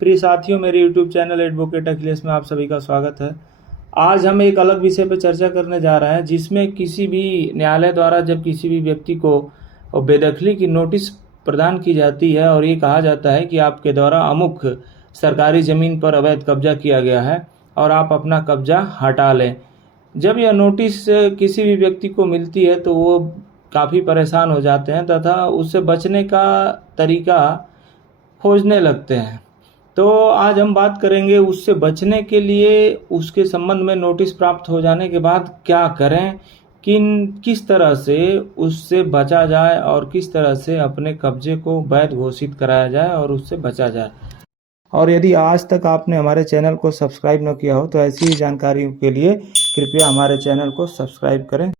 प्रिय साथियों, मेरे YouTube चैनल एडवोकेट अखिलेश में आप सभी का स्वागत है। आज हम एक अलग विषय पर चर्चा करने जा रहे हैं, जिसमें किसी भी न्यायालय द्वारा जब किसी भी व्यक्ति को बेदखली की नोटिस प्रदान की जाती है और ये कहा जाता है कि आपके द्वारा अमुक सरकारी ज़मीन पर अवैध कब्जा किया गया है और आप अपना कब्जा हटा लें। जब यह नोटिस किसी भी व्यक्ति को मिलती है तो वो काफ़ी परेशान हो जाते हैं तथा उससे बचने का तरीका खोजने लगते हैं। तो आज हम बात करेंगे उससे बचने के लिए, उसके संबंध में नोटिस प्राप्त हो जाने के बाद क्या करें, किस तरह से उससे बचा जाए और किस तरह से अपने कब्जे को वैध घोषित कराया जाए और उससे बचा जाए। और यदि आज तक आपने हमारे चैनल को सब्सक्राइब न किया हो तो ऐसी ही जानकारियों के लिए कृपया हमारे चैनल को सब्सक्राइब करें।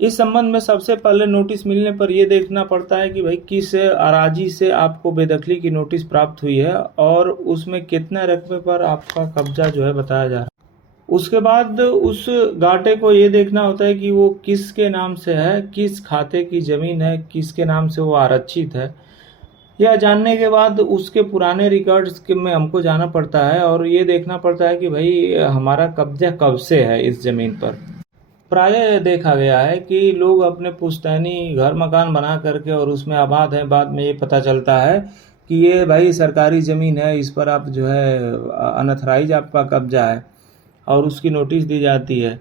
इस संबंध में सबसे पहले नोटिस मिलने पर यह देखना पड़ता है कि भाई किस अराजी से आपको बेदखली की नोटिस प्राप्त हुई है और उसमें कितने रकबे पर आपका कब्जा जो है बताया जा रहा है। उसके बाद उस गाटे को ये देखना होता है कि वो किसके नाम से है, किस खाते की ज़मीन है, किसके नाम से वो आरक्षित है। यह जानने के बाद उसके पुराने रिकॉर्ड्स में हमको जाना पड़ता है और ये देखना पड़ता है कि भाई हमारा कब्जा कब से है इस ज़मीन पर। प्रायः देखा गया है कि लोग अपने पुश्तैनी घर मकान बना करके और उसमें आबाद हैं, बाद में ये पता चलता है कि ये भाई सरकारी ज़मीन है, इस पर आप जो है अनथराइज आपका कब्जा है और उसकी नोटिस दी जाती है।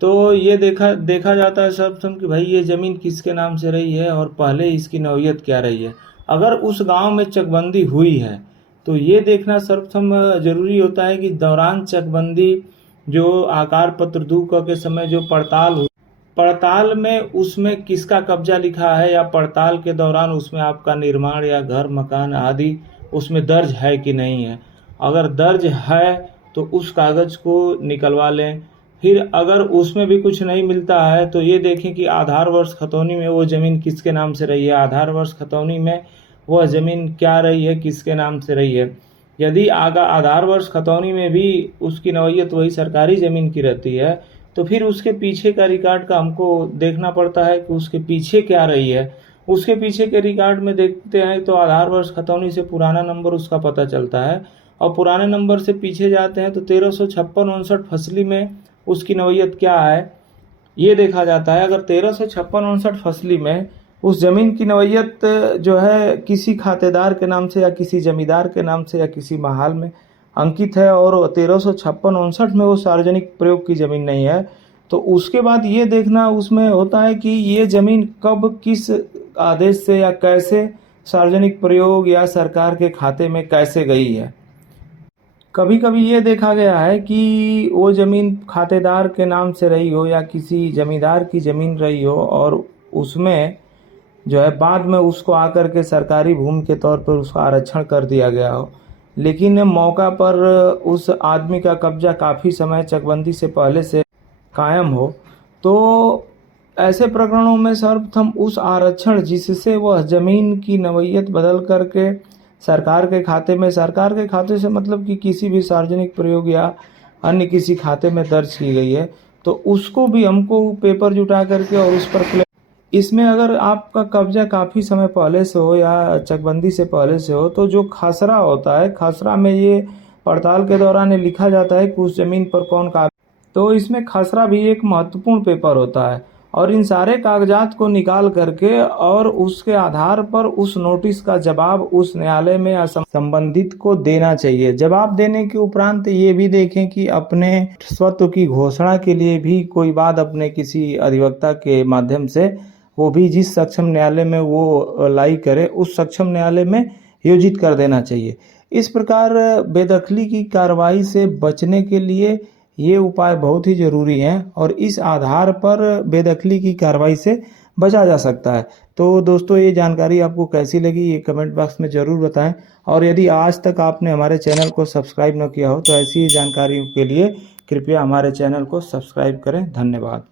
तो ये देखा जाता है सर्वप्रथम कि भाई ये ज़मीन किसके नाम से रही है और पहले इसकी नौयत क्या रही है। अगर उस गांव में चकबंदी हुई है तो ये देखना सर्वप्रथम जरूरी होता है कि दौरान चकबंदी जो आकार पत्र 2 के समय जो पड़ताल में उसमें किसका कब्जा लिखा है या पड़ताल के दौरान उसमें आपका निर्माण या घर मकान आदि उसमें दर्ज है कि नहीं है। अगर दर्ज है तो उस कागज़ को निकलवा लें। फिर अगर उसमें भी कुछ नहीं मिलता है तो ये देखें कि आधार वर्ष खतौनी में वो ज़मीन किसके नाम से रही है, आधार वर्ष खतौनी में वह ज़मीन क्या रही है, किसके नाम से रही है। यदि आधार वर्ष खतौनी में भी उसकी नौयत वही सरकारी ज़मीन की रहती है तो फिर उसके पीछे का रिकॉर्ड का हमको देखना पड़ता है कि उसके पीछे क्या रही है। उसके पीछे के रिकॉर्ड में देखते हैं तो आधार वर्ष खतौनी से पुराना नंबर उसका पता चलता है और पुराने नंबर से पीछे जाते हैं तो 1356-59 फसली में उसकी नौयत क्या है ये देखा जाता है। अगर 1356-59 फसली में उस ज़मीन की नौयत जो है किसी खातेदार के नाम से या किसी जमींदार के नाम से या किसी महाल में अंकित है और 1356-59 में वो सार्वजनिक प्रयोग की ज़मीन नहीं है तो उसके बाद ये देखना उसमें होता है कि ये ज़मीन कब किस आदेश से या कैसे सार्वजनिक प्रयोग या सरकार के खाते में कैसे गई है। कभी कभी ये देखा गया है कि वो ज़मीन खातेदार के नाम से रही हो या किसी जमींदार की ज़मीन रही हो और उसमें जो है बाद में उसको आकर के सरकारी भूमि के तौर पर उसका आरक्षण कर दिया गया हो, लेकिन मौका पर उस आदमी का कब्जा काफ़ी समय चकबंदी से पहले से कायम हो। तो ऐसे प्रकरणों में सर्वप्रथम उस आरक्षण जिससे वह ज़मीन की नौयत बदल करके सरकार के खाते में, सरकार के खाते से मतलब कि किसी भी सार्वजनिक प्रयोग या अन्य किसी खाते में दर्ज की गई है तो उसको भी हमको पेपर जुटा करके और उस पर इसमें अगर आपका कब्जा काफ़ी समय पहले से हो या चकबंदी से पहले से हो तो जो खसरा होता है, खसरा में ये पड़ताल के दौरान ये लिखा जाता है कि उस ज़मीन पर कौन का, तो इसमें खसरा भी एक महत्वपूर्ण पेपर होता है और इन सारे कागजात को निकाल करके और उसके आधार पर उस नोटिस का जवाब उस न्यायालय में या संबंधित को देना चाहिए। जवाब देने के उपरांत ये भी देखें कि अपने स्वत्व की घोषणा के लिए भी कोई बात अपने किसी अधिवक्ता के माध्यम से वो भी जिस सक्षम न्यायालय में वो लाई करे उस सक्षम न्यायालय में योजित कर देना चाहिए। इस प्रकार बेदखली की कार्रवाई से बचने के लिए ये उपाय बहुत ही ज़रूरी हैं और इस आधार पर बेदखली की कार्रवाई से बचा जा सकता है। तो दोस्तों, ये जानकारी आपको कैसी लगी ये कमेंट बॉक्स में ज़रूर बताएं और यदि आज तक आपने हमारे चैनल को सब्सक्राइब न किया हो तो ऐसी ही जानकारियों के लिए कृपया हमारे चैनल को सब्सक्राइब करें। धन्यवाद।